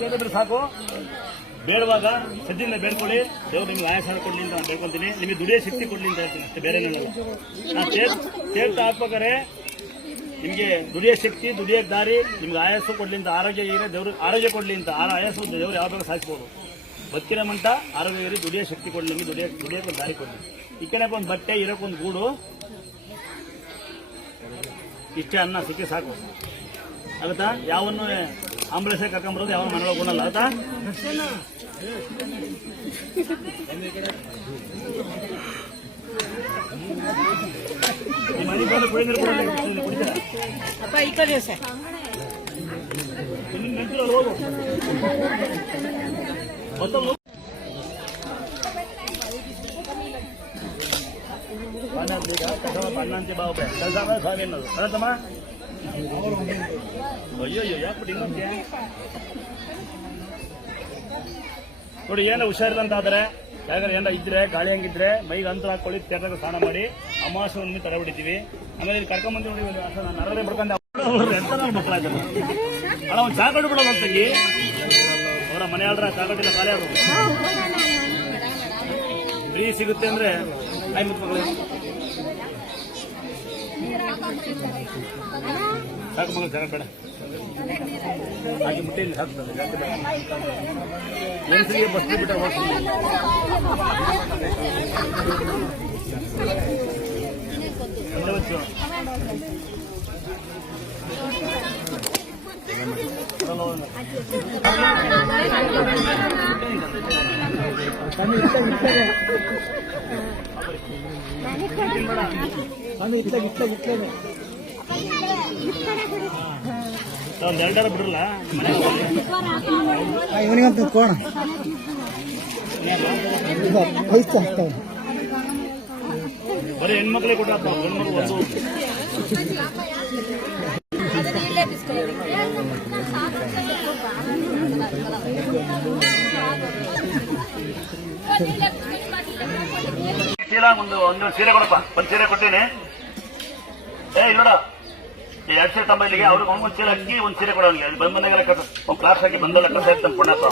ಸೇವೆ ಬಿಡಿ ಸಾಕು. ಬೇಡವಾಗ ಸದ್ಯದಿಂದ ಬೇಡ್ಕೊಳ್ಳಿ. ದೇವ್ರು ನಿಮ್ಗೆ ಆಯಾಸ ಕೊಡ್ಲಿ ಅಂತ ನಾನು ನಿಮಗೆ ದುಡಿಯೋ ಶಕ್ತಿ ಕೊಡ್ಲಿ ಅಂತ ಹೇಳ್ತೀನಿ ಅಷ್ಟೇ, ಬೇರೆ ಏನಿಲ್ಲ. ನಾನು ತೇರ್ತಾ ಹಾಕ್ಬೇಕಾರೆ ನಿಮಗೆ ದುಡಿಯೋ ಶಕ್ತಿ, ದುಡಿಯೋ ದಾರಿ, ನಿಮ್ಗೆ ಆಯಾಸ ಕೊಡ್ಲಿ ಅಂತ ಆರೋಗ್ಯ ಇರೋ ದೇವ್ರು ಆರೋಗ್ಯ ಕೊಡ್ಲಿ ಅಂತ, ಆ ಆಯಾಸ ದೇವ್ರು ಯಾವ ಬೇಗ ಸಾಧಿಸ್ಬೋದು ಬದುಕಿನ ಮಂಟ ಆರೋಗ್ಯ ಇರಿ, ದುಡಿಯೋ ಶಕ್ತಿ ಕೊಡ್ಲಿ, ನಿಮಗೆ ದುಡಿಯೋ, ದುಡಿಯೋಕೆ ದಾರಿ ಕೊಡ್ಲಿ. ಕಡೆ ಒಂದು ಬಟ್ಟೆ ಇರೋಕ್ಕೊಂದು ಗೂಡು. ಇಷ್ಟೇ ಅನ್ನ ಸಿಕ್ಕಿ ಸಾಕು. ಆಗುತ್ತಾ? ಯಾವನ್ನು ಆಂಬುಲೆನ್ಸ್ ಕರ್ಕೊಂಬರೋದು ಯಾವ ಮನೆಯೊಳಗೆ ಉಣ್ಣಲ್ಲ ಆಗುತ್ತಾ ನಿಮ್ಮ ಮನೆಗೆ ಬಂದು ಕುಡಿ ನೀರು ಕೊಡಲ್ಲ, ಕುಡಿತೀರಾ? ಅಪ್ಪ ಈ ಕಡೆ ಸರ್ ಇಲ್ಲಿ ನಿಂತಿರೋರು ಹೋಗು ಮೊತ್ತ ಹೋಗು. ಅಣ್ಣ ಬೇಗ ಕಸವ ಅಣ್ಣ ಅಂತ ಬಾವು ಬೇ. ಕೆಲಸ ಮಾಡಿ ಸ್ವಾಮಿ ನೋಡಿ ಏನೋ ಹುಷಾರಿಲ್ಲ ಅಂತ ಆದ್ರೆ ಯಾಕಂದ್ರೆ ಏನೋ ಇದ್ರೆ, ಗಾಳಿ ಹಂಗಿದ್ರೆ, ಮೈಗೆ ಅಂತರ ಹಾಕೊಳ್ಳಿ ತೆರೆದಾಗ ಸ್ನಾನ ಮಾಡಿ, ಅಮಾವಾಸ್ಯ ಒಂದು ತಡೆ ಬಿಡ್ತೀವಿ ಆಮೇಲೆ ಕರ್ಕೊಂಬಂದು ನೋಡಿ ನರೇ ಅಸ- ನಾನು ನರಳೆ ಬರ್ಕೊಂಡು ಅಲ್ಲ, ಒಂದು ಕೊಟ್ಟು ಬಿಡೋದು ತಂಗಿ ಅವರ ಮನೆ ಆಡ್ರ ಕೊಟ್ಟಿಲ್ಲ, ಖಾಲಿ ಅವರು ಫ್ರೀ ಸಿಗುತ್ತೆ ಅಂದ್ರೆ ಐಮತ್ತು ಮಕ್ಕಳು ಸಾಕು ಮಗಳು ಜನ ಬೇಡ ಹಾಗೆ ಮುಟ್ಟೆಯಲ್ಲಿ ಸಾಕ್ತದೆ ಜಾಸ್ತಿ ಬೇಡ ಹೆಂಗಸಿಗೆ ಬಸ್ ಬಿಟ್ಟ ಒಂದು ಎರಡಾರ ಬಿಡ್ರಲ್ಲ ಇವನಿಗಂತ ಕೋಣ ವಯಸ್ಸು ಆಗ್ತಾವೆ ಬರೀ ಹೆಣ್ಮಕ್ಳಿಗೆ ಕೊಟ್ಟ ಗಂಡ್ಮಕ್ಳು ಒಂದು ಚೀಲ ಒಂದು ಒಂದು ಸೀರೆ ಕೊಡಪ್ಪ ಒಂದು ಸೀರೆ ಕೊಟ್ಟಿನಿ ಏ ಇಲ್ಲೋಡ ಈ ಎರಡ್ ತಮ್ಮ ಇಲ್ಲಿಗೆ ಅವ್ರಿಗೆ ಒಂದ್ ಸೀರೆ ಅಕ್ಕಿ, ಒಂದ್ ಸೀರೆ ಕೊಡೋಣ ಬಂದ್ ಬಂದಾಗ ಒಂದ್ ಕ್ಲಾಸ್ ಹಾಕಿ ಬಂದ ಲೆಕ್ಕ ಸೇರ್ತಾನೆ ಪುಣ್ಯಪ್ಪ